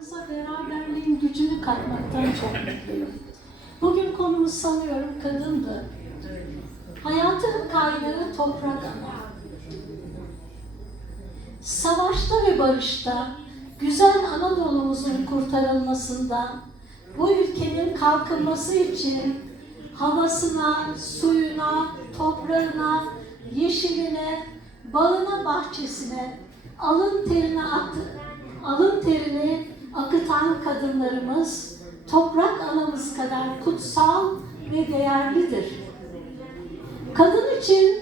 Hayatlarımıza beraberliğin gücünü katmaktan çok mutluyum. Bugün konumuz sanıyorum kadındı. Hayatın kaynağı toprak ana. Savaşta ve barışta güzel Anadolu'muzun kurtarılmasında bu ülkenin kalkınması için havasına, suyuna, toprağına, yeşiline, bağına, bahçesine alın terini attı, alın akıtan kadınlarımız toprak anamız kadar kutsal ve değerlidir. Kadın için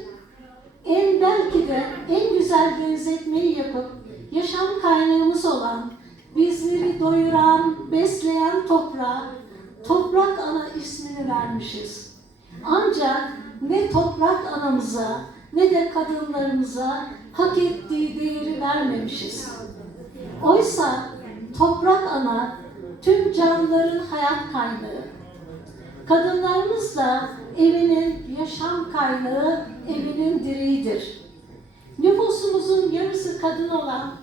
en belki de en güzel benzetmeyi yapıp yaşam kaynağımız olan, bizleri doyuran, besleyen toprağa toprak ana ismini vermişiz. Ancak ne toprak anamıza ne de kadınlarımıza hak ettiği değeri vermemişiz. Oysa toprak ana tüm canlıların hayat kaynağı. Kadınlarımız da evinin yaşam kaynağı, evinin direğidir. Nüfusumuzun yarısı kadın olan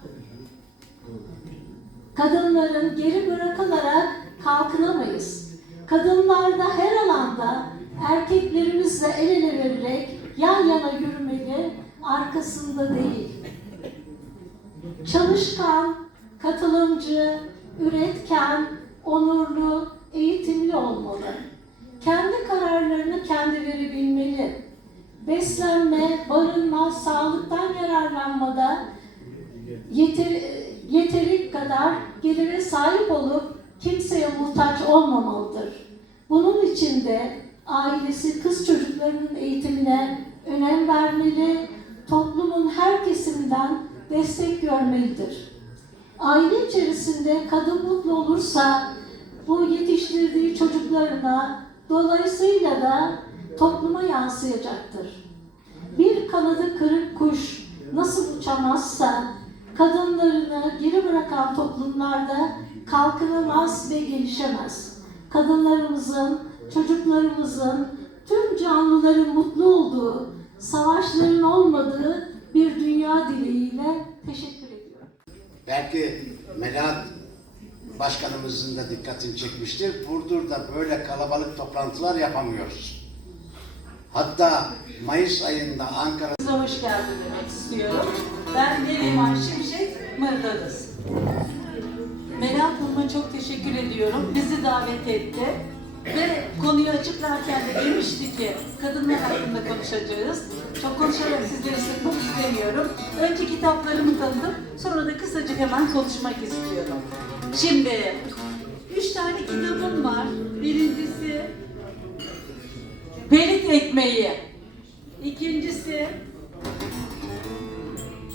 kadınların geri bırakılarak kalkınamayız. Kadınlar da her alanda erkeklerimizle el ele vererek yan yana yürümeli, arkasında değil. Çalışkan, katılımcı, üretken, onurlu, eğitimli olmalı. Kendi kararlarını kendi verebilmeli. Beslenme, barınma, sağlıktan yararlanmada yeteri, yeteri kadar gelire sahip olup kimseye muhtaç olmamalıdır. Bunun için de ailesi kız çocuklarının eğitimine önem vermeli, toplumun her kesiminden destek görmelidir. Aile içerisinde kadın mutlu olursa bu yetiştirdiği çocuklarına dolayısıyla da topluma yansıyacaktır. Bir kanadı kırık kuş nasıl uçamazsa kadınlarını geri bırakan toplumlarda kalkınamaz ve gelişemez. Kadınlarımızın, çocuklarımızın, tüm canlıların mutlu olduğu, savaşların olmadığı bir dünya ediyorum. Belki Melahat Başkanımızın da dikkatini çekmiştir. Burdur'da böyle kalabalık toplantılar yapamıyoruz. Hatta Mayıs ayında Ankara Size hoş geldin demek istiyorum. Ben Neriman Şimşek Mırdadız. Melat Hanım'a çok teşekkür ediyorum. Bizi davet etti. Ve konuyu açıklarken de demişti ki kadınlar hakkında konuşacağız. Çok konuşarak sizleri sıkmak istemiyorum. Önce kitaplarımı tanıdım. Sonra da hemen konuşmak istiyorum. Şimdi üç tane kitabım var. Birincisi Pelit ekmeği. İkincisi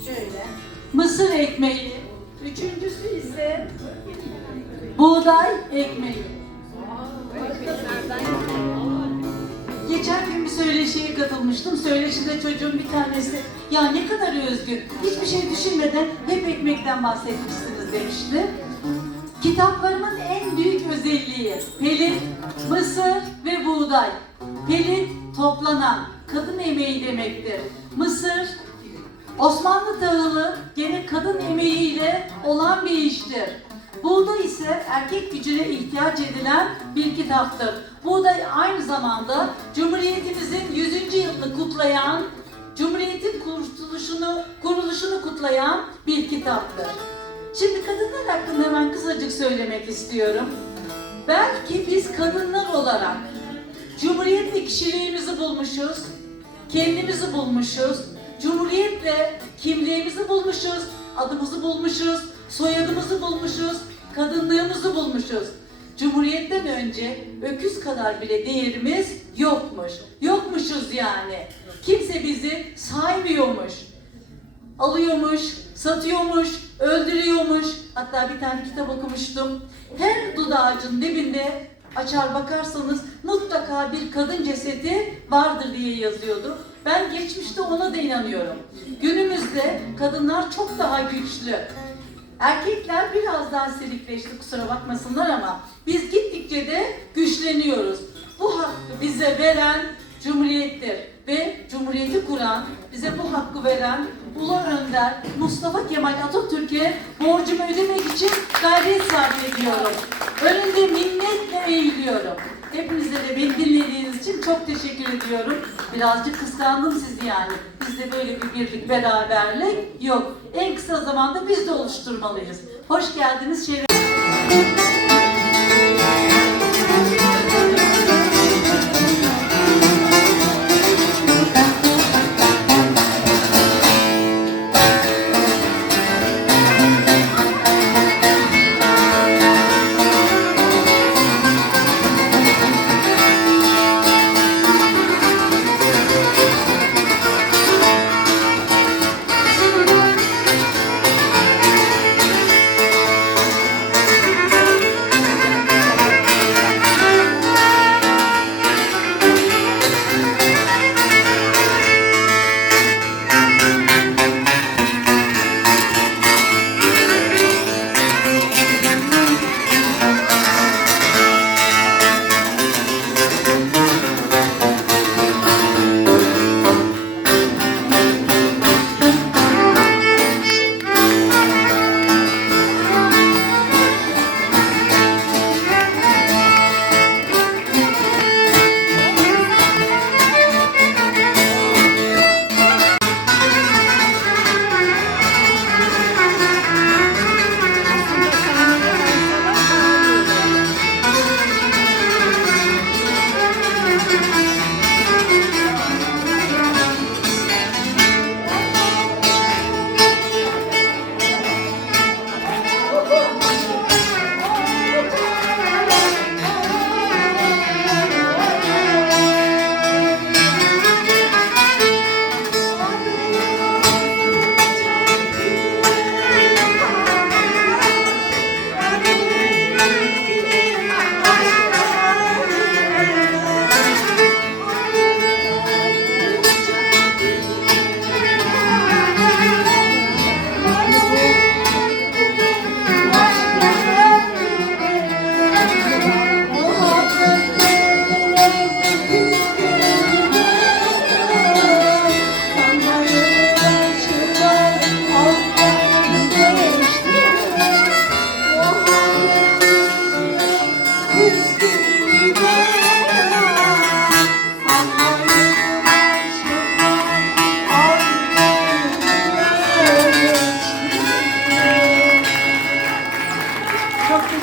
şöyle mısır ekmeği. Üçüncüsü ise buğday ekmeği. Geçen gün bir söyleşiye katılmıştım. Söyleşide çocuğun bir tanesi ya ne kadar özgür, hiçbir şey düşünmeden hep ekmekten bahsetmişsiniz demişti. Kitaplarımın en büyük özelliği pelin, mısır ve buğday. Pelin toplanan kadın emeği demektir. Mısır Osmanlı tahılı gene kadın emeğiyle olan bir iştir. Buğday ise erkek gücüne ihtiyaç edilen bir kitaptır. Buğday aynı zamanda Cumhuriyetimizin 100. yılını kutlayan, Cumhuriyetin kurtuluşunu, kuruluşunu kutlayan bir kitaptır. Şimdi kadınlar hakkında hemen kısacık söylemek istiyorum. Belki biz kadınlar olarak Cumhuriyetle kişiliğimizi bulmuşuz, kendimizi bulmuşuz, Cumhuriyetle kimliğimizi bulmuşuz, adımızı bulmuşuz, soyadımızı bulmuşuz, kadınlığımızı bulmuşuz. Cumhuriyetten önce öküz kadar bile değerimiz yokmuş. Yokmuşuz yani. Kimse bizi saymıyormuş alıyormuş, satıyormuş, öldürüyormuş. Hatta bir tane kitap okumuştum. Her dudağacın dibinde açar bakarsanız mutlaka bir kadın cesedi vardır diye yazıyordu. Ben geçmişte ona da inanıyorum. Günümüzde kadınlar çok daha güçlü. Erkekler biraz daha silikleşti kusura bakmasınlar ama biz gittikçe de güçleniyoruz. Bu hakkı bize veren Cumhuriyettir. ve Cumhuriyeti kuran, bize bu hakkı veren Ulu Önder Mustafa Kemal Atatürk'e borcumu ödemek için gayret sarf ediyorum. Önünde minnetle eğiliyorum. Hepinize de beni için çok teşekkür ediyorum. Birazcık kıskandım sizi yani. Bizde böyle bir birlik, beraberlik yok. En kısa zamanda biz de oluşturmalıyız. Hoş geldiniz, şeref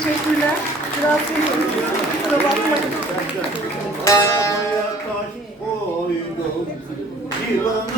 teşekkürler. Biraz kusura bakmayın. Divan